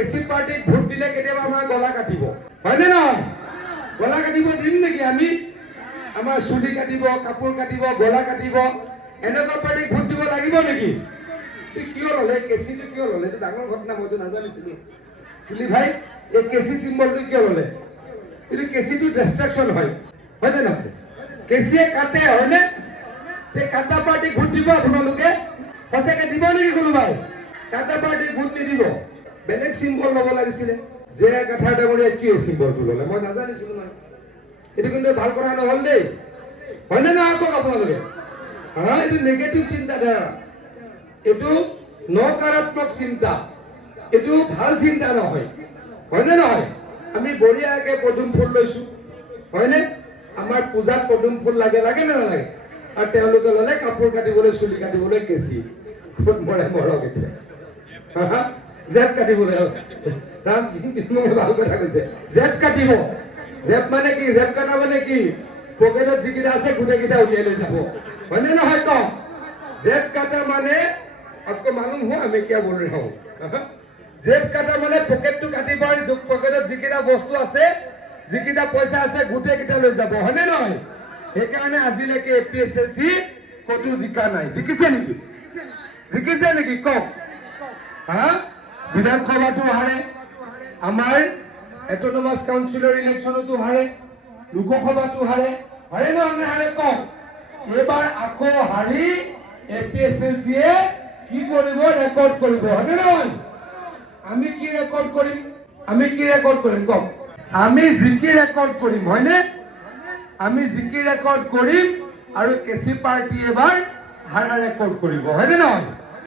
কেচি পাৰ্টিক ভোট দিলে কেতিয়াবা আমাৰ গলা কাটিব হয়নে নহয় গলা কাটিব দিম নেকি আমি আমাৰ চুলি কাটিব কাপোৰ কাটিব গলা কাটিব এনেকুৱা পাৰ্টিক ভোট দিব লাগিব নেকি কিয় ললে কেচিটো কিয় ললে এইটো ডাঙৰ ঘটনা মইতো নাজানিছিলো তুলি ভাই এই কেচি চিম্বলটো কিয় ললে এইটো কেচিটো ডিষ্ট্ৰাকশ্যন হয় হয়নে নহয় কেচিয়ে কাটে হয়নে তে কাটা পাৰ্টিক ভোট দিব আপোনালোকে সঁচাকে দিব নেকি কোনোবাই কাটা পাৰ্টিক ভোট নিদিব বেলেগ চিম্বল ল'ব লাগিছিলে যে কাঠাৰ ডাঙৰীয়া কি চিম্বলটো ল'লে মই নাজানিছিলো নহয় এইটো কিন্তু ভাল কথা নহ'ল দেই হয়নে নহয় কওক আপোনালোকে এইটো নেগেটিভ চিন্তাধাৰা এইটো নকাৰাত্মক চিন্তা এইটো ভাল চিন্তা নহয় হয়নে নহয় আমি বঢ়িয়াকে পদুম ফুল লৈছো হয়নে আমাৰ পূজাত পদুম ফুল লাগে লাগে নে নালাগে আৰু তেওঁলোকে ল'লে কাপোৰ কাটিবলৈ চুলি কাটিবলৈ কেঁচি খুব মৰে মৰক এতিয়া জেপ কাটিবলৈ ৰাম সিং মোক ভাল কথা কৈছে জেপ কাটিব জেপ মানে কি জেপ কাটা মানে কি পকেটত যিকেইটা আছে গোটেইকেইটা উলিয়াই লৈ যাব হয়নে নহয় কম জেপ কাটা মানে आपको मालूम हुआ मैं क्या बोल रहा हूँ जेब काटा माने पॉकेट तो काटी पार जो पॉकेटत जिकिटा वस्तु আছে जिकिटा पैसा আছে গুটে কিটা লৈ যাব হয়নে নহয় এই কাৰণে আজিলৈকে এপিএসএলসি কতো জিকা নাই জিকিছে নেকি কক বিধানসভাটো হাৰে আমাৰ অটোনমাস কাউন্সিলৰ ইলেকশনতো হাৰে লোকসভাটো হাৰে না হাৰে কক এবাৰ আকৌ হাৰি এপিএসএলসি কি কৰিব ৰেকৰ্ড কৰিব হয়নে নহয় আমি কি ৰেকৰ্ড কৰিম কক আমি জিকি ৰেকৰ্ড কৰিম হয়নে আমি জিকি ৰেকৰ্ড কৰিম আৰু কেচি পাৰ্টি এবাৰ হাৰা ৰেকৰ্ড কৰিব হয়নে নহয়